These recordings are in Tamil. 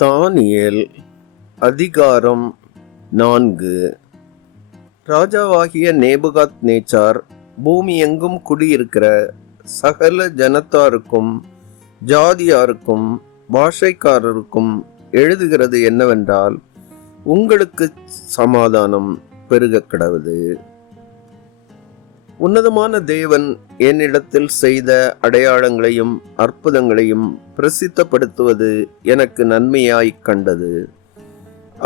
தானியேல் அதிகாரம் 4. ராஜாவாகிய நேபுகாத்நேச்சார் பூமி எங்கும் குடியிருக்கிற சகல ஜனத்தாருக்கும் ஜாதியாருக்கும் பாஷைக்காரருக்கும் எழுதுகிறது என்னவென்றால், உங்களுக்கு சமாதானம் பெருகக் கடவது. உன்னதமான தேவன் என்னிடத்தில் செய்த அடையாளங்களையும் அற்புதங்களையும் பிரசித்தப்படுத்துவது எனக்கு நன்மையாய்க் கண்டது.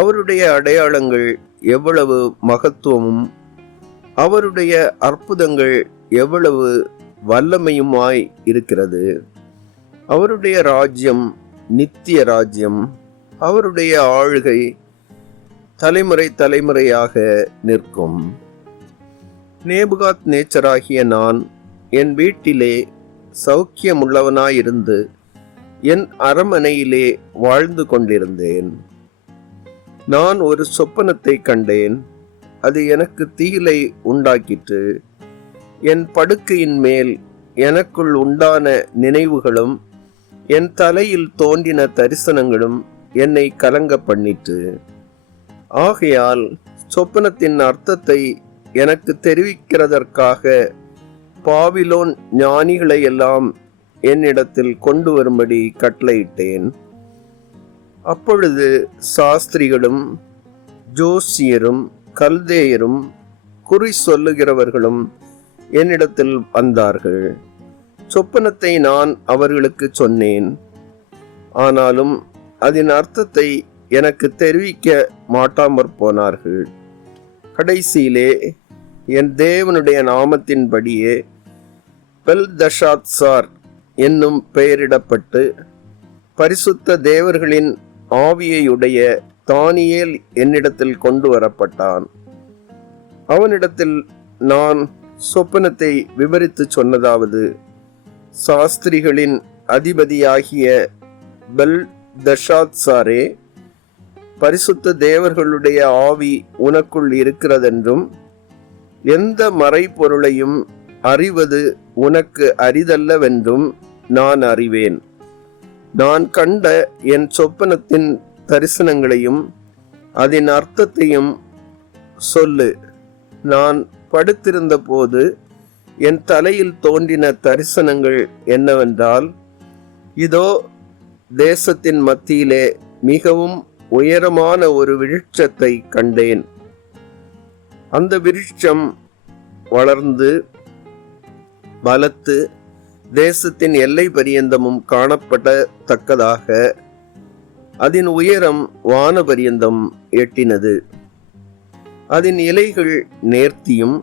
அவருடைய அடையாளங்கள் எவ்வளவு மகத்துவமும் அவருடைய அற்புதங்கள் எவ்வளவு வல்லமையுமாய் இருக்கிறது. அவருடைய ராஜ்யம் நித்திய ராஜ்யம், அவருடைய ஆளுகை தலைமுறை தலைமுறையாக நிற்கும். நேபுகாத்நேச்சராகிய நான் என் வீட்டிலே சௌக்கியமுள்ளவனாயிருந்து என் அரமனையிலே வாழ்ந்து கொண்டிருந்தேன். நான் ஒரு சொப்பனத்தை கண்டேன். அது எனக்கு திகிலை உண்டாக்கிற்று. என் படுக்கையின் மேல் எனக்குள் உண்டான நினைவுகளும் என் தலையில் தோன்றின தரிசனங்களும் என்னை கலங்க பண்ணிற்று. ஆகையால் சொப்பனத்தின் அர்த்தத்தை எனக்கு தெரிவிக்கிறதற்காக பாபிலோன் ஞானிகளை எல்லாம் என்னிடத்தில் கொண்டு வரும்படி கட்டளையிட்டேன். அப்பொழுது சாஸ்திரிகளும் ஜோசியரும் கல்தேயரும் குறி சொல்லுகிறவர்களும் என்னிடத்தில் வந்தார்கள். சொப்பனத்தை நான் அவர்களுக்கு சொன்னேன். ஆனாலும் அதன் அர்த்தத்தை எனக்கு தெரிவிக்க மாட்டாமற் போனார்கள். கடைசியிலே என் தேவனுடைய நாமத்தின்படியே பெல்தஷாத்சார் என்னும் பெயரிடப்பட்டு பரிசுத்த தேவர்களின் ஆவியையுடைய தானியேல் என்னிடத்தில் கொண்டு வரப்பட்டான். அவனிடத்தில் நான் சொப்பனத்தை விவரித்து சொன்னதாவது, சாஸ்திரிகளின் அதிபதியாகிய பெல்தஷாத்சாரே, பரிசுத்த தேவர்களுடைய ஆவி உனக்குள் இருக்கிறதென்றும் எந்த மறைபொருளையும் அறிவது உனக்கு அரிதல்லவென்றும் நான் அறிவேன். நான் கண்ட என் சொப்பனத்தின் தரிசனங்களையும் அதன் அர்த்தத்தையும் சொல்லு. நான் படுத்திருந்த போது என் தலையில் தோன்றின தரிசனங்கள் என்னவென்றால், இதோ தேசத்தின் மத்தியிலே மிகவும் உயரமான ஒரு விருட்சத்தை கண்டேன். அந்த விருட்சம் வளர்ந்து பலத்து தேசத்தின் எல்லை பரியந்தமும் காணப்படத்தக்கதாக அதன் உயரம் வான பரியந்தம் எட்டினது. அதன் இலைகள் நேர்த்தியும்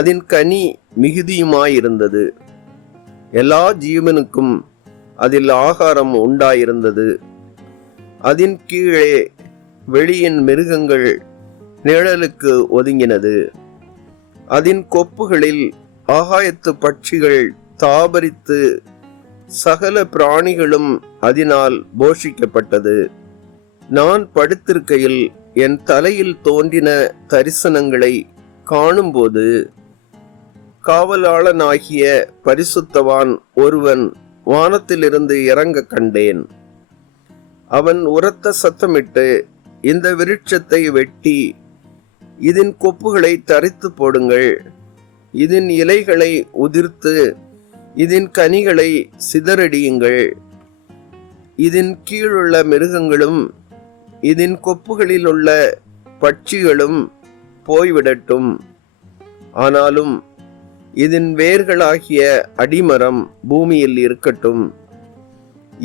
அதன் கனி மிகுதியுமாயிருந்தது. எல்லா ஜீவனுக்கும் அதில் ஆகாரம் உண்டாயிருந்தது. அதன் கீழே வெளியின் மிருகங்கள் நிழலுக்கு ஒதுங்கினது. அதன் கொப்புகளில் ஆகாயத்து பட்சிகள் தாபரித்து சகல பிராணிகளும் அதனால் போஷிக்கப்பட்டது. நான் படுத்திருக்கையில் என் தலையில் தோன்றின தரிசனங்களை காணும்போது காவலாளனாகிய பரிசுத்தவான் ஒருவன் வானத்திலிருந்து இறங்க கண்டேன். அவன் உரத்த சத்தமிட்டு, இந்த விருட்சத்தை வெட்டி இதன் கொப்புகளை தரித்து போடுங்கள், இதன் இலைகளை உதிர்த்து இதன் கனிகளை சிதறடியுங்கள், இதன் கீழுள்ள மிருகங்களும் இதன் கொப்புகளில் உள்ள பட்சிகளும் போய்விடட்டும். ஆனாலும் இதன் வேர்களாகிய அடிமரம் பூமியில் இருக்கட்டும்.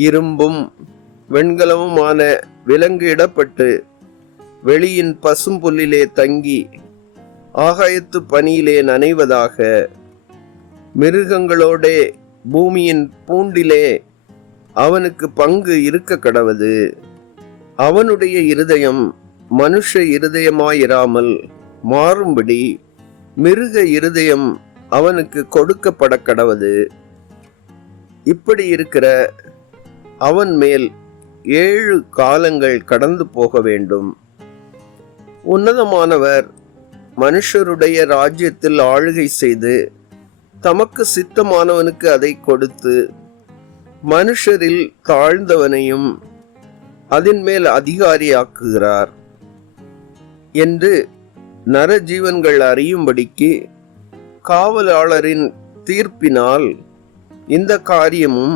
இரும்பும் வெண்கலமுமான விலங்கு இடப்பட்டு வெளியின் பசும்புல்லிலே தங்கி ஆகாயத்து பனியிலே நனைவதாக. மிருகங்களோடே பூமியின் பூண்டிலே அவனுக்கு பங்கு இருக்க கடவது. அவனுடைய இருதயம் மனுஷ இருதயமாயிராமல் மாறும்படி மிருக இருதயம் அவனுக்கு கொடுக்கப்பட கடவது. இப்படி இருக்கிற அவன் மேல் 7 காலங்கள் கடந்து போக வேண்டும். உன்னதமானவர் மனுஷருடைய ராஜ்யத்தில் ஆளுகை செய்து தமக்கு சித்தமானவனுக்கு அதை கொடுத்து மனுஷரில் தாழ்ந்தவனையும் அதன் மேல் அதிகாரியாக்குகிறார் என்று நரஜீவன்கள் அறியும்படிக்கு காவலாளரின் தீர்ப்பினால் இந்த காரியமும்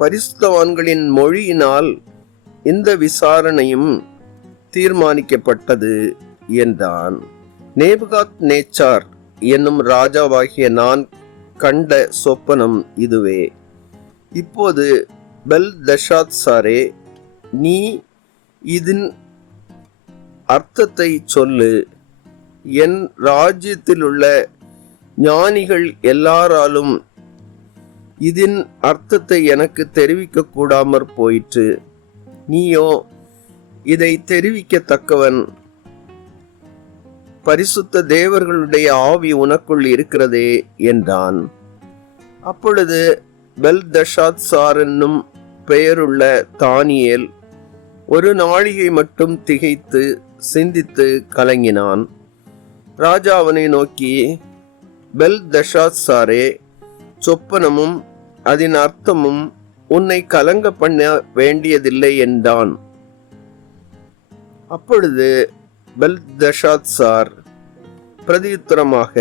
பரிசுத்தவான்களின் மொழியினால் இந்த விசாரணையும் தீர்மானிக்கப்பட்டது என்றான். நேபுகாத் நேச்சார் என்னும் ராஜாவாகிய நான் கண்ட சொப்பனம் இதுவே. இப்போது பெல்தெஷாத்சாரே, நீ இதன் அர்த்தத்தை சொல்லு. என் ராஜ்யத்திலுள்ள ஞானிகள் எல்லாராலும் இதன் அர்த்தத்தை எனக்கு தெரிவிக்க கூடாமற் போயிற்று. நீயோ இதை தெரிவிக்கத்தக்கவன். பரிசுத்த தேவர்களுடைய ஆவி உனக்குள் இருக்கிறதே என்றான். அப்பொழுது பெல்தெஷாத்சார் என்னும் பெயருள்ள தானியேல் ஒரு நாழிகை மட்டும் திகைத்து சிந்தித்து கலங்கினான். ராஜா அவனை நோக்கி, பெல்தெஷாத்சாரே, சொப்பனமும் அதன் அர்த்தமும் உன்னை கலங்க பண்ண வேண்டியதில்லை என்றான். அப்பொழுது பெல்தெஷாத்சார் பிரதியுத்தரமாக,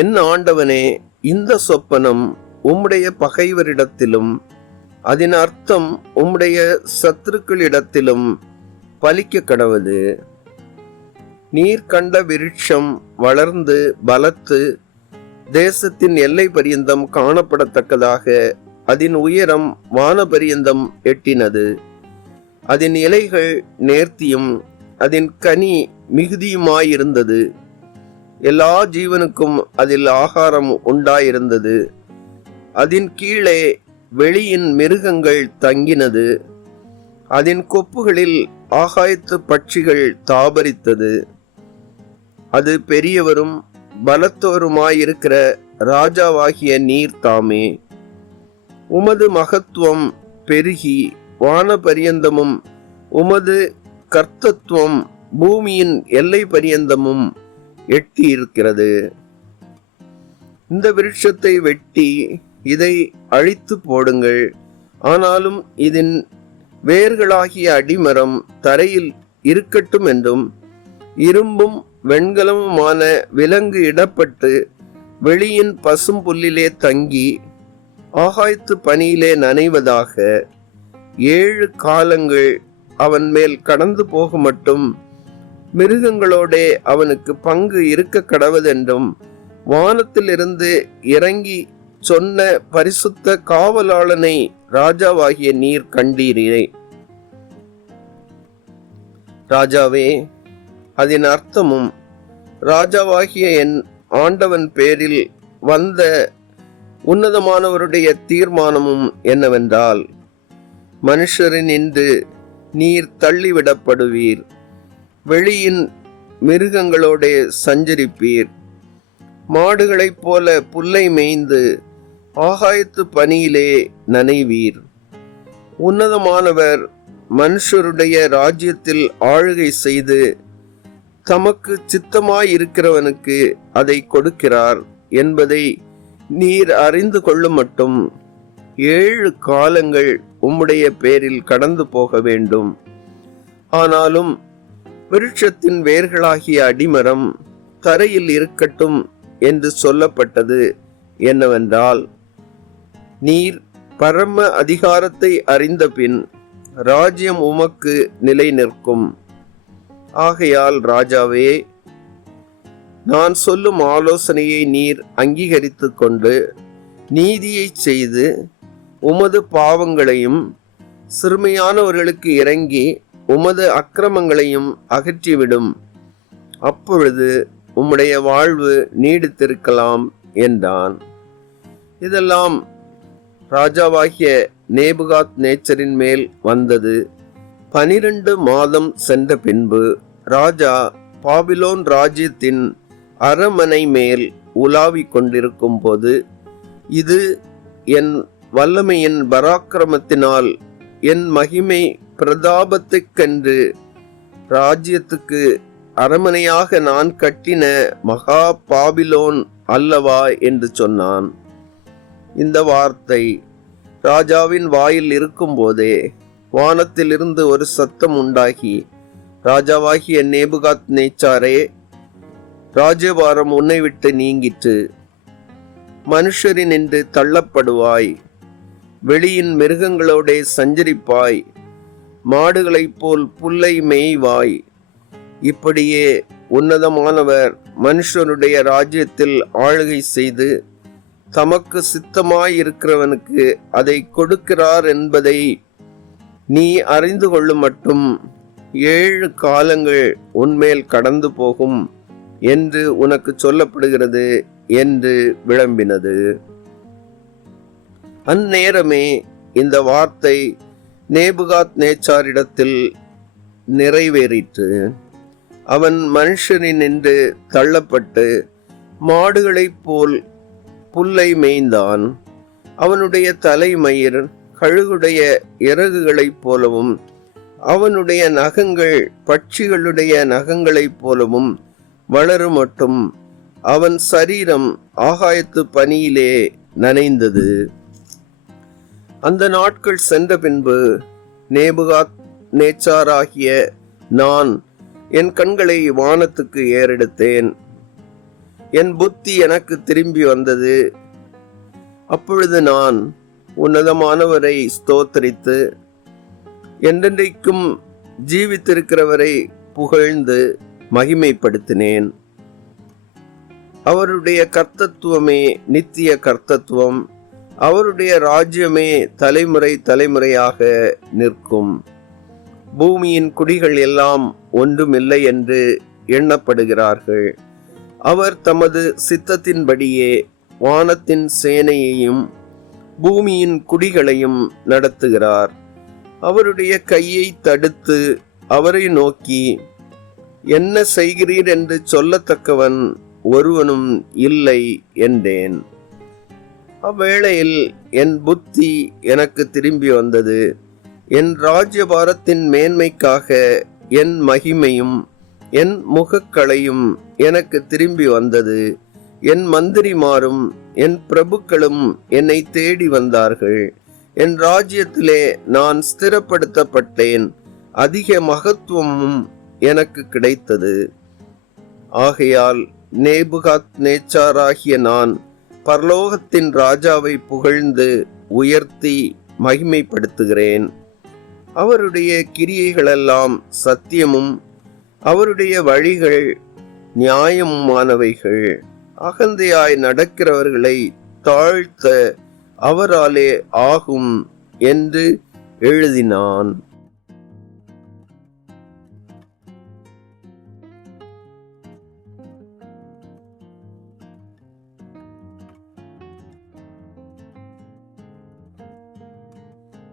என் ஆண்டவனே, இந்த சொப்பனம் உம்முடைய பகைவரிடத்திலும் அதன் அர்த்தம் உம்முடைய சத்துருக்களிடத்திலும் பலிக்க கடவது. நீர் கண்ட விருட்சம் வளர்ந்து பலத்து தேசத்தின் எல்லை பரியந்தம் காணப்படத்தக்கதாக அதன் உயரம் வானபரியந்தம் எட்டினது. அதன் இலைகள் நேர்த்தியும் அதன் கனி மிகுதியுமாயிருந்தது. எல்லா ஜீவனுக்கும் அதில் ஆகாரம் உண்டாயிருந்தது. அதன் கீழே வெளியின் மிருகங்கள் தங்கினது. அதன் கொப்புகளில் ஆகாயத்து பட்சிகள் தாபரித்தது. அது பெரியவரும் பலத்தோருமாயிருக்கிற ராஜாவாகிய நீர் தாமே. உமது மகத்துவம் பெருகி வானபரியந்தமும் உமது கர்த்தத்துவம் பூமியின் எல்லை பரியந்தமும் எட்டி இருக்கிறது. இந்த விருட்சத்தை வெட்டி இதை அழித்து போடுங்கள். ஆனாலும் இதன் வேர்களாகிய அடிமரம் தரையில் இருக்கட்டும் என்றும், இரும்பும் வெண்கலமுமான விலங்கு இடப்பட்டு வெளியின் பசும் புல்லிலே தங்கி ஆகாயத்து பனியிலே நனைவதாக 7 காலங்கள் அவன் மேல் கடந்து போக மட்டும் மிருகங்களோடே அவனுக்கு பங்கு இருக்க கடவதென்றும் வானத்திலிருந்து இறங்கி சொன்ன பரிசுத்த காவலாளனை ராஜாவாகிய நீர் கண்டீரே. ராஜாவே, அதன் அர்த்தமும் ராஜாவாகிய என் ஆண்டவன் பேரில் வந்த உன்னதமானவருடைய தீர்மானமும் என்னவென்றால், மனுஷரினின்று நீர் தள்ளிவிடப்படுவீர், வெளியின் மிருகங்களோடே சஞ்சரிப்பீர், மாடுகளைப் போல புல்லை மேய்ந்து ஆகாயத்து பனியிலே நனைவீர். உன்னதமானவர் மனுஷருடைய ராஜ்யத்தில் ஆளுகை செய்து தமக்கு சித்தமாயிருக்கிறவனுக்கு அதை கொடுக்கிறார் என்பதை நீர் அறிந்து கொள்ளும் மட்டும் 7 காலங்கள் உம்முடைய பேரில் கடந்து போக வேண்டும். ஆனாலும் விருட்சத்தின் வேர்களாகிய அடிமரம் தரையில் இருக்கட்டும் என்று சொல்லப்பட்டது என்னவென்றால், நீர் பரம அதிகாரத்தை அறிந்த பின் ராஜ்யம் உமக்கு நிலை நிற்கும். ஆகையால் ராஜாவே, நான் சொல்லும் ஆலோசனையை நீர் அங்கீகரித்து கொண்டு நீதியை செய்து உமது பாவங்களையும் சிறுமையானவர்களுக்கு இறங்கி உமது அக்கிரமங்களையும் அகற்றிவிடும். அப்பொழுது உம்முடைய வாழ்வு நீடித்திருக்கலாம் என்றான். இதெல்லாம் ராஜாவாகிய நேபுகாத் நேச்சரின் மேல் வந்தது. 12 மாதம் சென்ற பின்பு ராஜா பாபிலோன் ராஜ்யத்தின் அரமனை மேல் உலாவிக் கொண்டிருக்கும் போது, இது என் வல்லமையின் பராக்கிரமத்தினால் என் மகிமை பிரதாபத்துக்கென்று ராஜ்யத்துக்கு அரமனையாக நான் கட்டின மகா பாபிலோன் அல்லவா என்று சொன்னான். இந்த வார்த்தை ராஜாவின் வாயில் இருக்கும் போதே வானத்திலிருந்து ஒரு சத்தம் உண்டாகி, ராஜாவாகிய நேபுகாத்நேச்சாரே, ராஜபாரம் உன்னை விட்டு நீங்கிற்று. மனுஷரினின்று தள்ளப்படுவாய், வெளியின் மிருகங்களோடே சஞ்சரிப்பாய், மாடுகளைப் போல் புல்லை மேய்வாய். இப்படியே உன்னதமானவர் மனுஷருடைய ராஜ்யத்தில் ஆளுகை செய்து தமக்கு சித்தமாயிருக்கிறவனுக்கு அதை கொடுக்கிறார் என்பதை நீ அறிந்து கொள்ளும் மட்டும் 7 காலங்கள் உன்மேல் கடந்து போகும் என்று உனக்கு சொல்லப்படுகிறது என்று விளம்பினது. அந்நேரமே இந்த வார்த்தை நேபுகாத்நேச்சாரிடத்தில் நிறைவேறிற்று. அவன் மனுஷனினின்று தள்ளப்பட்டு மாடுகளைப் போல் புல்லை மேய்ந்தான். அவனுடைய தலைமயிர் கழுகுடைய இறகுகளைப் போலவும், அவனுடைய நகங்கள் பட்சிகளுடைய நகங்களைப் போலவும் வளருமட்டும் அவன் சரீரம் ஆகாயத்து பனியிலே நனைந்தது. அந்த நாட்கள் சென்ற பின்பு நேபுகாத்நேச்சாராகிய நான் என் கண்களை வானத்துக்கு ஏறெடுத்தேன். என் புத்தி எனக்கு திரும்பி வந்தது. அப்பொழுது நான் உன்னதமானவரை ஸ்தோத்தரித்து என்றென்றைக்கும் ஜீவித்திருக்கிறவரை புகழ்ந்து மகிமைப்படுத்தினேன். அவருடைய கர்த்தத்துவமே நித்திய கர்த்தத்துவம், அவருடைய ராஜ்யமே தலைமுறை தலைமுறையாக நிற்கும். பூமியின் குடிகள் எல்லாம் ஒன்றுமில்லை என்று எண்ணப்படுகிறார்கள். அவர் தமது சித்தத்தின்படியே வானத்தின் சேனையையும் பூமியின் குடிகளையும் நடத்துகிறார். அவருடைய கையை தடுத்து அவரை நோக்கி, என்ன செய்கிறீர் என்று சொல்லத்தக்கவன் ஒருவனும் இல்லை என்றேன். அவ்வேளையில் என் புத்தி எனக்கு திரும்பி வந்தது. என் ராஜ்யபாரத்தின் மேன்மைக்காக என் மகிமையும் என் முகக்களையும் எனக்கு திரும்பி வந்தது. என் மந்திரிமாரும் என் பிரபுக்களும் என்னை தேடி வந்தார்கள். என் ராஜ்யத்திலே நான் ஸ்திரப்படுத்தப்பட்டேன். அதிக மகத்துவமும் எனக்கு கிடைத்தது. ஆகையால் நேபுகாத்நேச்சாராகிய நான் பரலோகத்தின் ராஜாவை புகழ்ந்து உயர்த்தி மகிமைப்படுத்துகிறேன். அவருடைய கிரியைகளெல்லாம் சத்தியமும் அவருடைய வழிகள் நியாயமானவைகள். அகந்தையாய் நடக்கிறவர்களை தாழ்த்த அவராலே ஆகும் என்று எழுதினான்.